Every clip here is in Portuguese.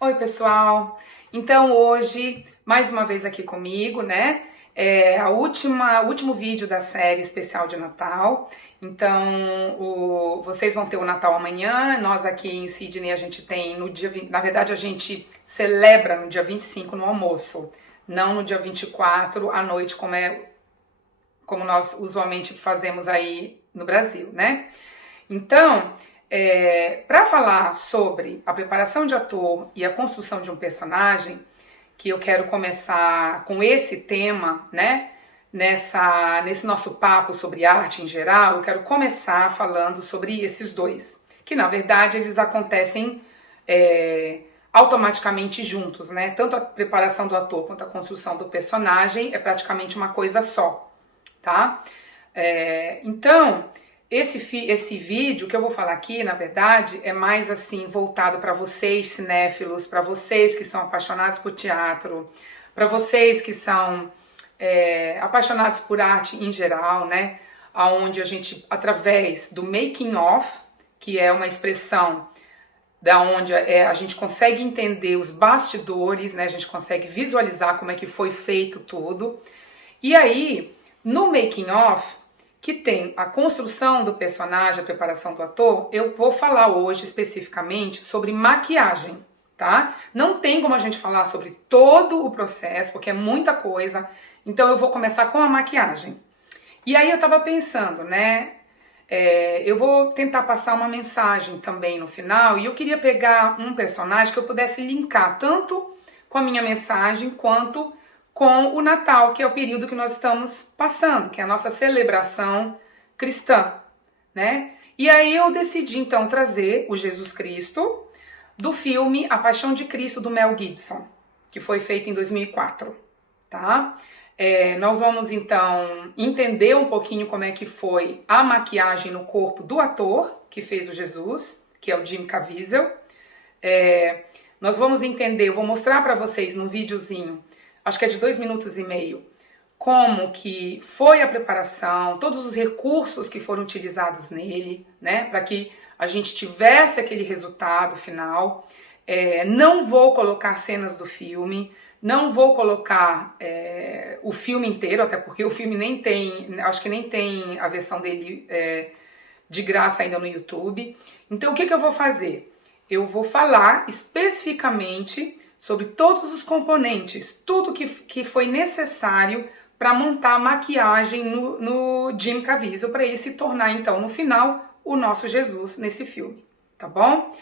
Oi, pessoal! Então, hoje, mais uma vez aqui comigo, né? É o último vídeo da série especial de Natal. Então, vocês vão ter o Natal amanhã. Nós aqui em Sydney, a gente tem no dia 20, na verdade, a gente celebra no dia 25 no almoço, não no dia 24 à noite, como nós usualmente fazemos aí no Brasil, né? Então, para falar sobre a preparação de ator e a construção de um personagem, que eu quero começar com esse tema, né? Nesse nosso papo sobre arte em geral, eu quero começar falando sobre esses dois, que na verdade eles acontecem automaticamente juntos, né? Tanto a preparação do ator quanto a construção do personagem é praticamente uma coisa só, tá? Então, esse vídeo que eu vou falar aqui, na verdade, é mais assim voltado para vocês cinéfilos, para vocês que são apaixonados por teatro, para vocês que são apaixonados por arte em geral, né? Onde a gente, através do making of, que é uma expressão da onde a gente consegue entender os bastidores, né? A gente consegue visualizar como é que foi feito tudo. E aí, no making of, que tem a construção do personagem, a preparação do ator, eu vou falar hoje especificamente sobre maquiagem, tá? Não tem como a gente falar sobre todo o processo, porque é muita coisa, então eu vou começar com a maquiagem. E aí eu tava pensando, né, eu vou tentar passar uma mensagem também no final, e eu queria pegar um personagem que eu pudesse linkar tanto com a minha mensagem, quanto com o Natal, que é o período que nós estamos passando, que é a nossa celebração cristã, né? E aí eu decidi então trazer o Jesus Cristo do filme A Paixão de Cristo, do Mel Gibson, que foi feito em 2004, tá? Nós vamos então entender um pouquinho como é que foi a maquiagem no corpo do ator que fez o Jesus, que é o Jim Caviezel. Nós vamos entender, eu vou mostrar para vocês num videozinho, acho que é de 2 minutos e meio, como que foi a preparação, todos os recursos que foram utilizados nele, né, para que a gente tivesse aquele resultado final. Não vou colocar cenas do filme, não vou colocar o filme inteiro, até porque o filme nem tem, acho que nem tem a versão dele de graça ainda no YouTube. Então o que eu vou fazer? Eu vou falar especificamente sobre todos os componentes, tudo que foi necessário para montar a maquiagem no Jim Caviezel, para ele se tornar, então, no final, o nosso Jesus nesse filme, tá bom?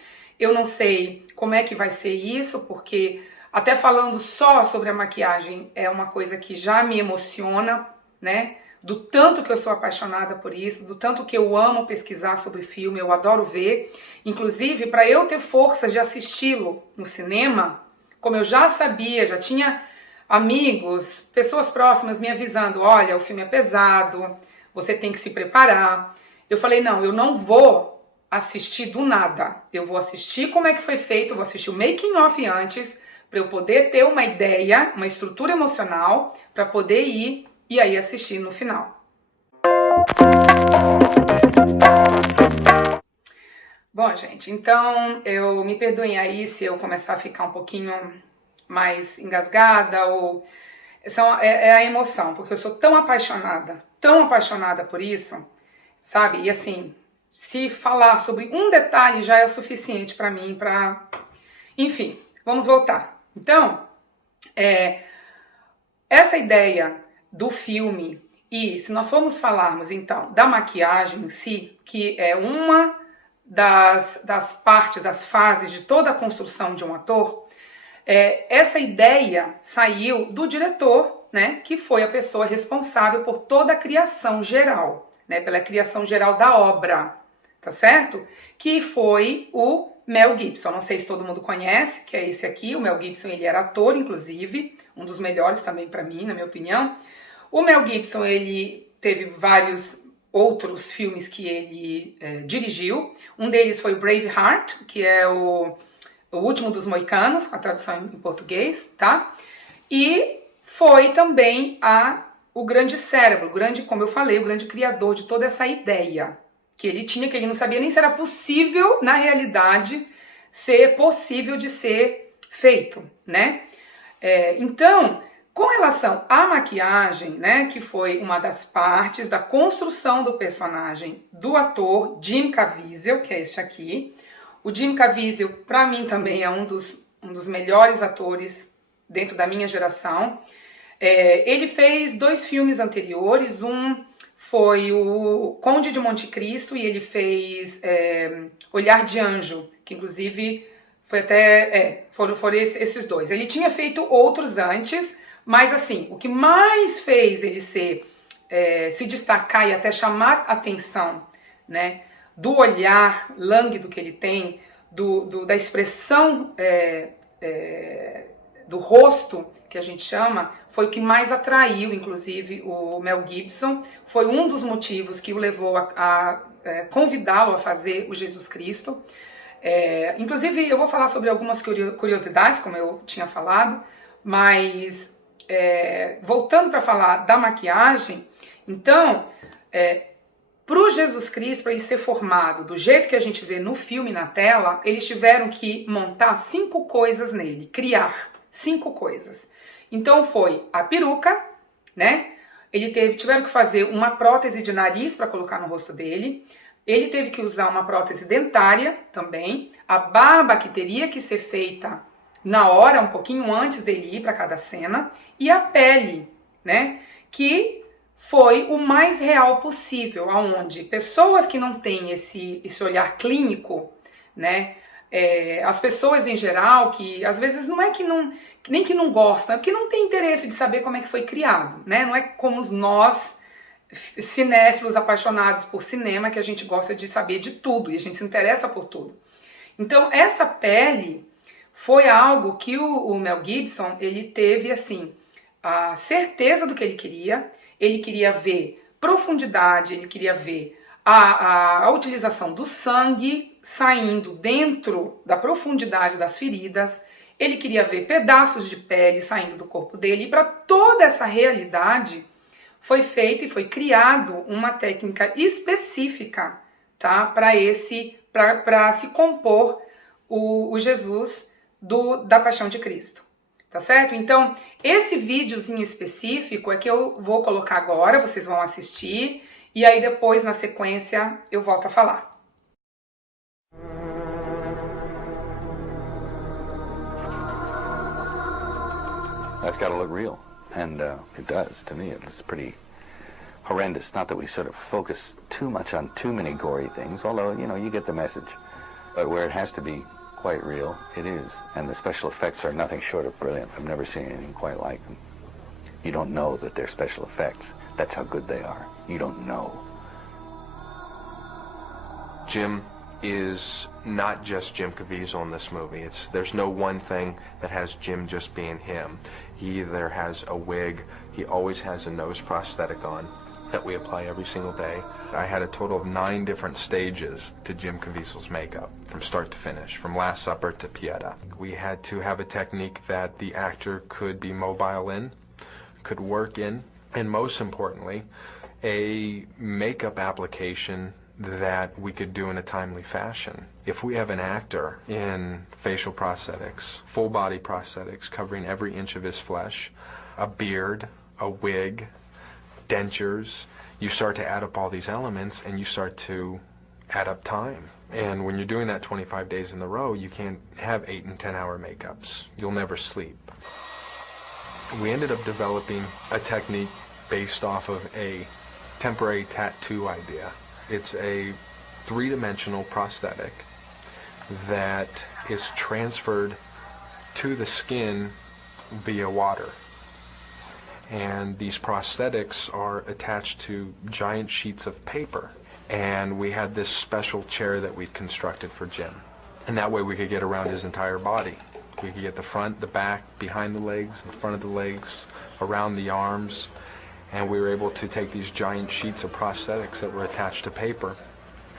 Eu não sei como é que vai ser isso, porque até falando só sobre a maquiagem é uma coisa que já me emociona, né? Do tanto que eu sou apaixonada por isso, do tanto que eu amo pesquisar sobre filme, eu adoro ver. Inclusive, para eu ter força de assisti-lo no cinema, como eu já sabia, já tinha amigos, pessoas próximas me avisando, olha, o filme é pesado, você tem que se preparar. Eu falei, não, eu não vou assistir do nada. Eu vou assistir como é que foi feito, eu vou assistir o making of antes, para eu poder ter uma ideia, uma estrutura emocional, para poder ir e aí assistir no final. Bom, gente, então me perdoem aí se eu começar a ficar um pouquinho mais engasgada, ou é a emoção, porque eu sou tão apaixonada por isso, sabe? E assim, se falar sobre um detalhe já é o suficiente para mim, enfim, vamos voltar. Então, essa ideia do filme, e se nós formos falarmos então da maquiagem em si, que é uma das partes, das fases de toda a construção de um ator, essa ideia saiu do diretor, né, que foi a pessoa responsável por toda a criação geral, né, pela criação geral da obra, tá certo? Que foi o Mel Gibson. Não sei se todo mundo conhece, que é esse aqui. O Mel Gibson, ele era ator, inclusive, um dos melhores também para mim, na minha opinião. O Mel Gibson, ele teve vários outros filmes que ele dirigiu. Um deles foi o Braveheart, que é o Último dos Moicanos, com a tradução em português, tá? E foi também o grande cérebro, como eu falei, o grande criador de toda essa ideia que ele tinha, que ele não sabia nem se era possível, na realidade, ser possível de ser feito, né? Então, com relação à maquiagem, né, que foi uma das partes da construção do personagem do ator Jim Caviezel, que é este aqui. O Jim Caviezel, para mim, também é um dos melhores atores dentro da minha geração. Ele fez 2 filmes anteriores, um foi o Conde de Monte Cristo e ele fez Olhar de Anjo, que inclusive foi até, foram esses 2. Ele tinha feito outros antes, mas assim, o que mais fez ele se destacar e até chamar atenção, né, do olhar lânguido que ele tem, da expressão do rosto, que a gente chama, foi o que mais atraiu, inclusive, o Mel Gibson. Foi um dos motivos que o levou a convidá-lo a fazer o Jesus Cristo. Inclusive, eu vou falar sobre algumas curiosidades, como eu tinha falado, mas voltando para falar da maquiagem, então, para o Jesus Cristo, para ele ser formado do jeito que a gente vê no filme, na tela, eles tiveram que montar 5 coisas nele, criar 5 coisas. Então foi a peruca, né? Tiveram que fazer uma prótese de nariz para colocar no rosto dele. Ele teve que usar uma prótese dentária também. A barba que teria que ser feita na hora, um pouquinho antes dele ir para cada cena. E a pele, né? Que foi o mais real possível, aonde pessoas que não têm esse olhar clínico, né? As pessoas em geral, que às vezes não é que não, nem que não gostam, é porque não tem interesse de saber como é que foi criado, né? Não é como nós, cinéfilos apaixonados por cinema, que a gente gosta de saber de tudo e a gente se interessa por tudo. Então, essa pele foi algo que o Mel Gibson, ele teve, assim, a certeza do que ele queria ver profundidade, ele queria ver a utilização do sangue saindo dentro da profundidade das feridas, ele queria ver pedaços de pele saindo do corpo dele, e para toda essa realidade foi feito e foi criado uma técnica específica, tá? Para se compor o Jesus da Paixão de Cristo, tá certo? Então, esse videozinho específico é que eu vou colocar agora, vocês vão assistir, e aí depois, na sequência, eu volto a falar. That's got to look real, and it does. To me, it's pretty horrendous. Not that we sort of focus too much on too many gory things, although, you know, you get the message. But where it has to be quite real, it is. And the special effects are nothing short of brilliant. I've never seen anything quite like them. You don't know that they're special effects. That's how good they are. You don't know. Jim is not just Jim Caviezel in this movie. There's no one thing that has Jim just being him. He either has a wig, he always has a nose prosthetic on that we apply every single day. I had a total of 9 different stages to Jim Caviezel's makeup, from start to finish, from Last Supper to Pieta. We had to have a technique that the actor could be mobile in, could work in, and most importantly, a makeup application that we could do in a timely fashion. If we have an actor in facial prosthetics, full body prosthetics covering every inch of his flesh, a beard, a wig, dentures, you start to add up all these elements and you start to add up time. And when you're doing that 25 days in a row, you can't have 8 and 10 hour makeups. You'll never sleep. We ended up developing a technique based off of a temporary tattoo idea. It's a 3-dimensional prosthetic that is transferred to the skin via water. And these prosthetics are attached to giant sheets of paper. And we had this special chair that we'd constructed for Jim. And that way we could get around his entire body. We could get the front, the back, behind the legs, the front of the legs, around the arms. And we were able to take these giant sheets of prosthetics that were attached to paper,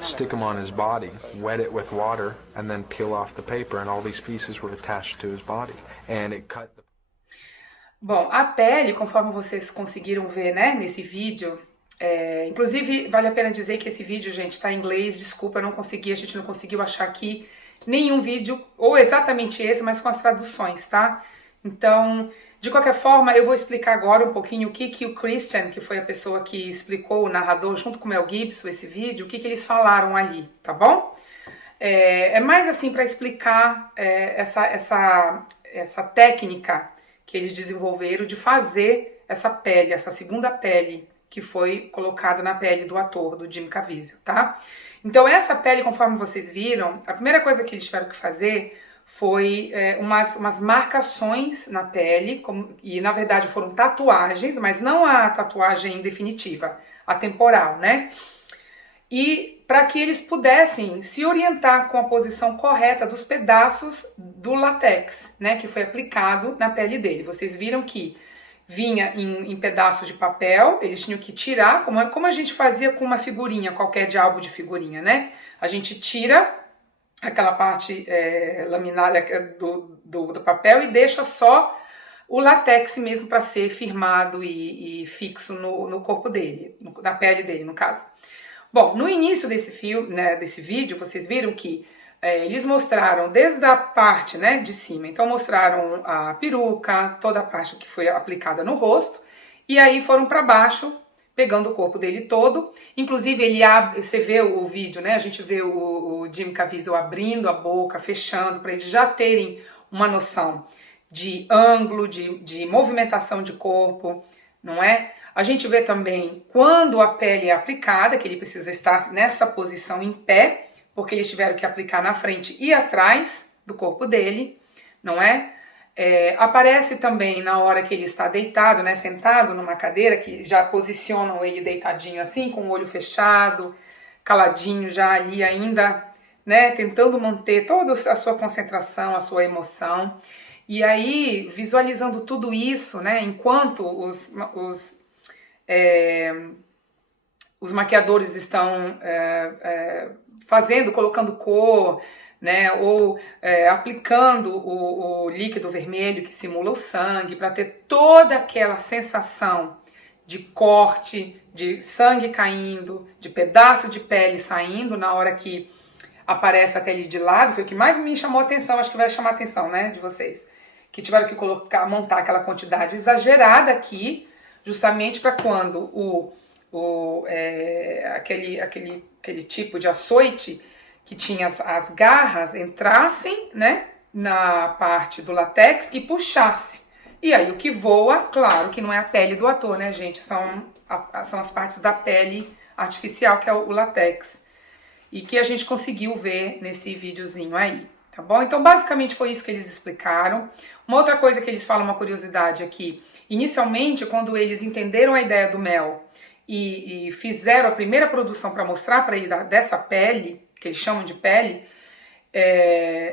stick them on his body, wet it with water, and then peel off the paper, and all these pieces were attached to his body. And it cut the... Bom, a pele, conforme vocês conseguiram ver, né, nesse vídeo, inclusive vale a pena dizer que esse vídeo, gente, tá em inglês, desculpa, a gente não conseguiu achar aqui nenhum vídeo, ou exatamente esse, mas com as traduções, tá? Então, de qualquer forma, eu vou explicar agora um pouquinho o que o Christian, que foi a pessoa que explicou, o narrador, junto com o Mel Gibson, esse vídeo, o que eles falaram ali, tá bom? É mais assim para explicar essa técnica que eles desenvolveram de fazer essa pele, essa segunda pele que foi colocada na pele do ator, do Jim Caviezel, tá? Então essa pele, conforme vocês viram, a primeira coisa que eles tiveram que fazer foi umas marcações na pele, e na verdade foram tatuagens, mas não a tatuagem definitiva, a temporal, né? E para que eles pudessem se orientar com a posição correta dos pedaços do látex, né, que foi aplicado na pele dele. Vocês viram que vinha em pedaços de papel, eles tinham que tirar, como a gente fazia com uma figurinha, qualquer de álbum de figurinha, né? A gente tira aquela parte laminária do papel e deixa só o látex mesmo para ser firmado e fixo no corpo dele, na pele dele, no caso. Bom, no início desse filme, né, desse vídeo, vocês viram que eles mostraram desde a parte, né, de cima. Então mostraram a peruca, toda a parte que foi aplicada no rosto, e aí foram para baixo, pegando o corpo dele todo. Inclusive ele abre, você vê o vídeo, né? A gente vê o Jim Caviezel abrindo a boca, fechando, para eles já terem uma noção de ângulo, de movimentação de corpo, não é? A gente vê também quando a pele é aplicada, que ele precisa estar nessa posição em pé, porque eles tiveram que aplicar na frente e atrás do corpo dele, não é? Aparece também na hora que ele está deitado, né, sentado numa cadeira, que já posicionam ele deitadinho assim, com o olho fechado, caladinho já ali ainda, né, tentando manter toda a sua concentração, a sua emoção. E aí, visualizando tudo isso, né, enquanto os maquiadores estão colocando cor, né, ou aplicando o líquido vermelho que simula o sangue, para ter toda aquela sensação de corte, de sangue caindo, de pedaço de pele saindo na hora que aparece a pele de lado. Foi o que mais me chamou a atenção, acho que vai chamar a atenção, né, de vocês, que tiveram que montar aquela quantidade exagerada aqui, justamente para quando aquele tipo de açoite que tinha as garras entrassem, né, na parte do látex e puxasse. E aí o que voa, claro que não é a pele do ator, né, gente? São as partes da pele artificial, que é o látex. E que a gente conseguiu ver nesse videozinho aí, tá bom? Então basicamente foi isso que eles explicaram. Uma outra coisa que eles falam, uma curiosidade aqui, inicialmente quando eles entenderam a ideia do Mel e fizeram a primeira produção para mostrar para ele dessa pele, que eles chamam de pele,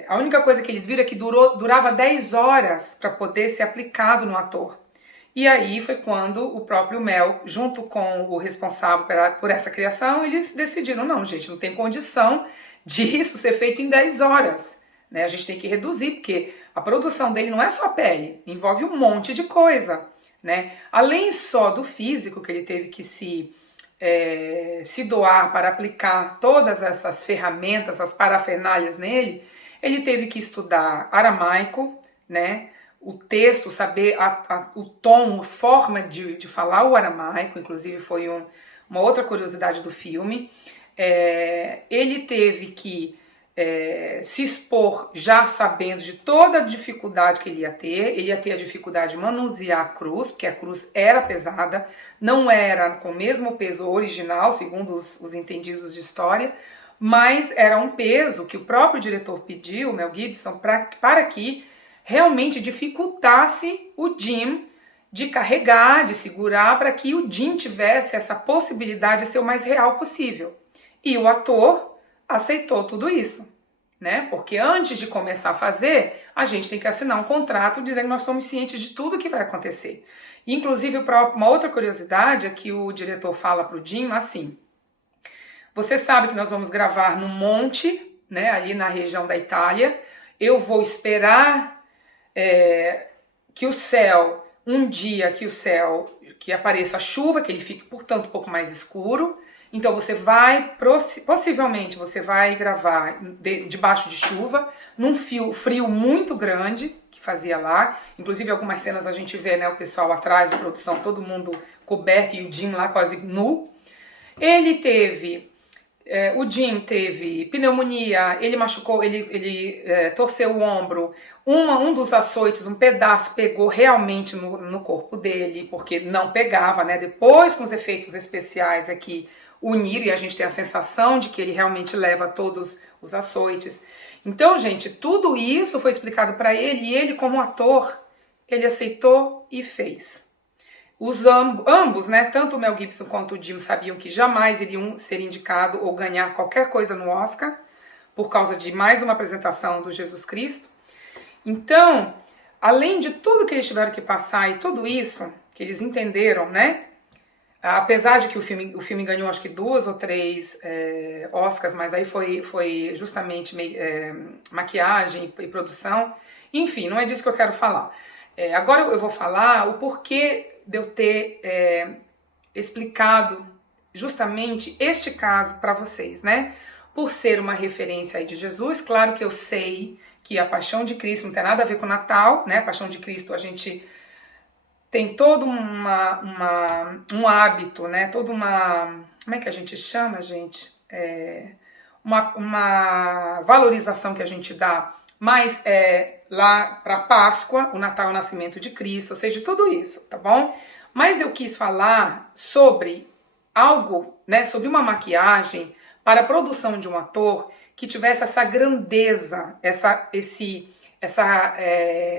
a única coisa que eles viram é que durava 10 horas para poder ser aplicado no ator. E aí foi quando o próprio Mel, junto com o responsável por essa criação, eles decidiram, não, gente, não tem condição disso ser feito em 10 horas. Né? A gente tem que reduzir, porque a produção dele não é só a pele, envolve um monte de coisa. Né? Além só do físico, que ele teve que se doar para aplicar todas essas ferramentas, as parafernálias nele, ele teve que estudar aramaico, né? O texto, saber o tom, a forma de falar o aramaico, inclusive foi uma outra curiosidade do filme. Ele teve que se expor já sabendo de toda a dificuldade que ele ia ter a dificuldade de manusear a cruz, porque a cruz era pesada, não era com o mesmo peso original, segundo os entendidos de história, mas era um peso que o próprio diretor pediu, Mel Gibson, para que realmente dificultasse o Jim de carregar, de segurar, para que o Jim tivesse essa possibilidade de ser o mais real possível. E o ator aceitou tudo isso, né? Porque antes de começar a fazer, a gente tem que assinar um contrato dizendo que nós somos cientes de tudo que vai acontecer. Inclusive, uma outra curiosidade é que o diretor fala para o Jim assim: você sabe que nós vamos gravar num monte, né, ali na região da Itália, eu vou esperar que o céu, que apareça chuva, que ele fique, portanto, um pouco mais escuro. Então você possivelmente você vai gravar debaixo de chuva, num frio muito grande que fazia lá. Inclusive algumas cenas a gente vê, né, o pessoal atrás de produção, todo mundo coberto e o Jim lá quase nu. O Jim teve pneumonia, ele machucou, ele torceu o ombro, um dos açoites, um pedaço pegou realmente no corpo dele, porque não pegava, né? Depois com os efeitos especiais aqui uniram e a gente tem a sensação de que ele realmente leva todos os açoites. Então, gente, tudo isso foi explicado para ele e ele, como ator, ele aceitou e fez. Ambos, né, tanto o Mel Gibson quanto o Jim sabiam que jamais iriam ser indicados ou ganhar qualquer coisa no Oscar por causa de mais uma apresentação do Jesus Cristo. Então, além de tudo que eles tiveram que passar e tudo isso que eles entenderam, né, apesar de que o filme ganhou acho que 2 ou 3 Oscars, mas aí foi justamente maquiagem e produção. Enfim, não é disso que eu quero falar. Agora eu vou falar o porquê de eu ter explicado justamente este caso para vocês, né? Por ser uma referência aí de Jesus, claro que eu sei que a Paixão de Cristo não tem nada a ver com o Natal, né? A Paixão de Cristo a gente tem todo um hábito, né? Toda uma... Como é que a gente chama, gente? Uma valorização que a gente dá, mas lá para Páscoa, o Natal é o nascimento de Cristo, ou seja, tudo isso, tá bom? Mas eu quis falar sobre algo, né? Sobre uma maquiagem para a produção de um ator que tivesse essa grandeza, essa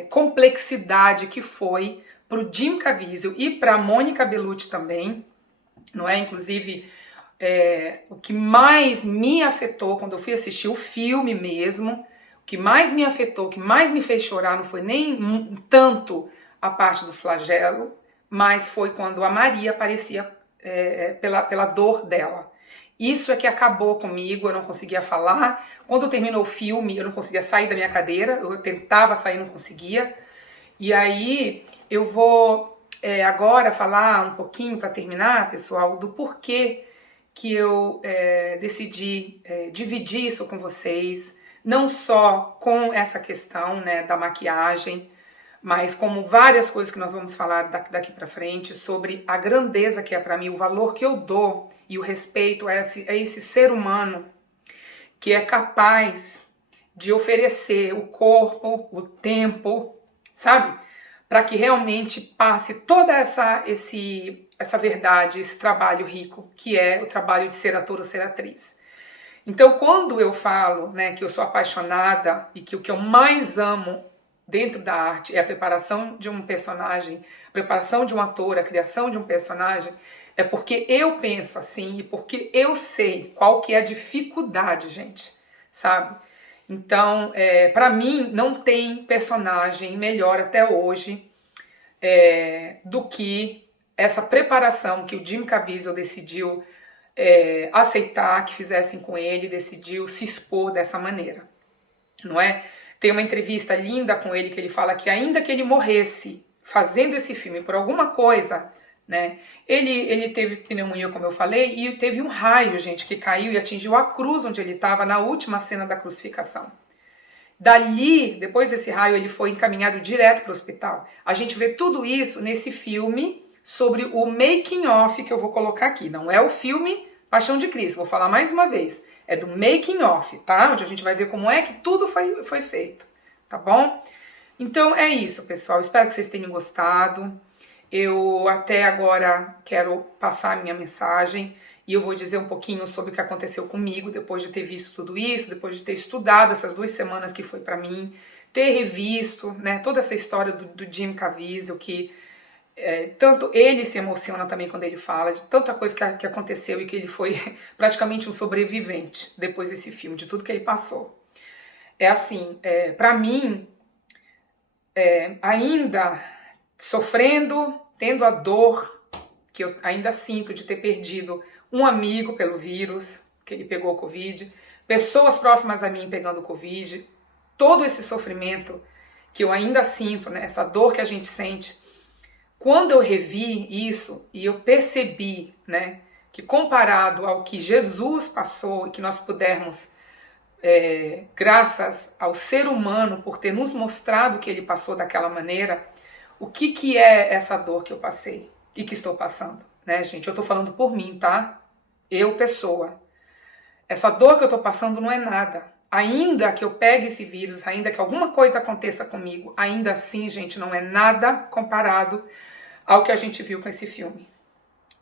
complexidade que foi para o Jim Caviezel e para a Mônica Bellucci também, não é? Inclusive, o que mais me afetou quando eu fui assistir o filme mesmo, o que mais me afetou, o que mais me fez chorar, não foi nem tanto a parte do flagelo, mas foi quando a Maria aparecia pela dor dela. Isso é que acabou comigo, eu não conseguia falar. Quando terminou o filme, eu não conseguia sair da minha cadeira, eu tentava sair, não conseguia. E aí eu vou agora falar um pouquinho, para terminar, pessoal, do porquê que eu decidi dividir isso com vocês, não só com essa questão, né, da maquiagem, mas como várias coisas que nós vamos falar daqui para frente, sobre a grandeza que é para mim, o valor que eu dou e o respeito a esse ser humano que é capaz de oferecer o corpo, o tempo, sabe? Para que realmente passe toda essa verdade, esse trabalho rico, que é o trabalho de ser ator ou ser atriz. Então, quando eu falo, né, que eu sou apaixonada e que o que eu mais amo dentro da arte é a preparação de um personagem, a preparação de um ator, a criação de um personagem, é porque eu penso assim e porque eu sei qual que é a dificuldade, gente, sabe? Então, para mim, não tem personagem melhor até hoje do que essa preparação que o Jim Caviezel decidiu aceitar que fizessem com ele, decidiu se expor dessa maneira, não é? Tem uma entrevista linda com ele que ele fala que ainda que ele morresse fazendo esse filme por alguma coisa, né? Ele teve pneumonia, como eu falei, e teve um raio, gente, que caiu e atingiu a cruz onde ele estava na última cena da crucificação. Dali, depois desse raio, ele foi encaminhado direto para o hospital. A gente vê tudo isso nesse filme sobre o making of que eu vou colocar aqui. Não é o filme Paixão de Cristo, vou falar mais uma vez. É do making of, tá? Onde a gente vai ver como é que tudo foi feito, tá bom? Então é isso, pessoal. Espero que vocês tenham gostado. Eu até agora quero passar a minha mensagem e eu vou dizer um pouquinho sobre o que aconteceu comigo depois de ter visto tudo isso, depois de ter estudado essas 2 semanas que foi para mim, ter revisto, né, toda essa história do Jim Caviezel, que tanto ele se emociona também quando ele fala de tanta coisa que aconteceu e que ele foi praticamente um sobrevivente depois desse filme, de tudo que ele passou. É assim, para mim, ainda sofrendo, tendo a dor que eu ainda sinto de ter perdido um amigo pelo vírus, que ele pegou o Covid, pessoas próximas a mim pegando o Covid, todo esse sofrimento que eu ainda sinto, né, essa dor que a gente sente. Quando eu revi isso e eu percebi, né, que comparado ao que Jesus passou e que nós pudermos, graças ao ser humano por ter nos mostrado que ele passou daquela maneira, o que é essa dor que eu passei e que estou passando, né, gente? Eu tô falando por mim, tá? Eu, pessoa. Essa dor que eu tô passando não é nada. Ainda que eu pegue esse vírus, ainda que alguma coisa aconteça comigo, ainda assim, gente, não é nada comparado ao que a gente viu com esse filme,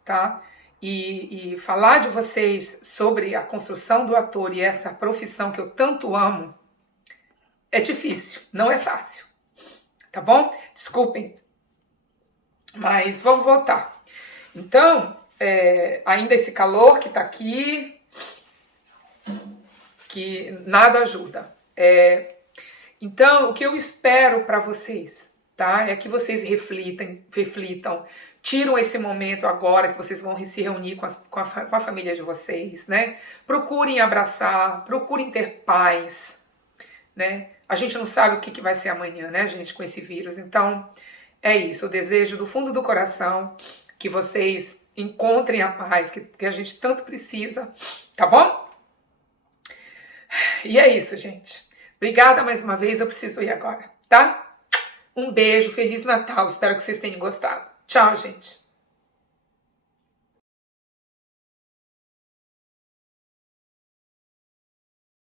tá? E falar de vocês sobre a construção do ator e essa profissão que eu tanto amo é difícil, não é fácil, tá bom? Desculpem, mas vamos voltar. Então, ainda esse calor que tá aqui, que nada ajuda. Então, o que eu espero para vocês, tá? É que vocês reflitam, tiram esse momento agora que vocês vão se reunir com a família de vocês, né? Procurem abraçar, procurem ter paz, né? A gente não sabe o que vai ser amanhã, né, gente, com esse vírus. Então, é isso. Eu desejo do fundo do coração que vocês encontrem a paz que a gente tanto precisa, tá bom? E é isso, gente. Obrigada mais uma vez, eu preciso ir agora, tá? Um beijo, Feliz Natal, espero que vocês tenham gostado. Tchau, gente.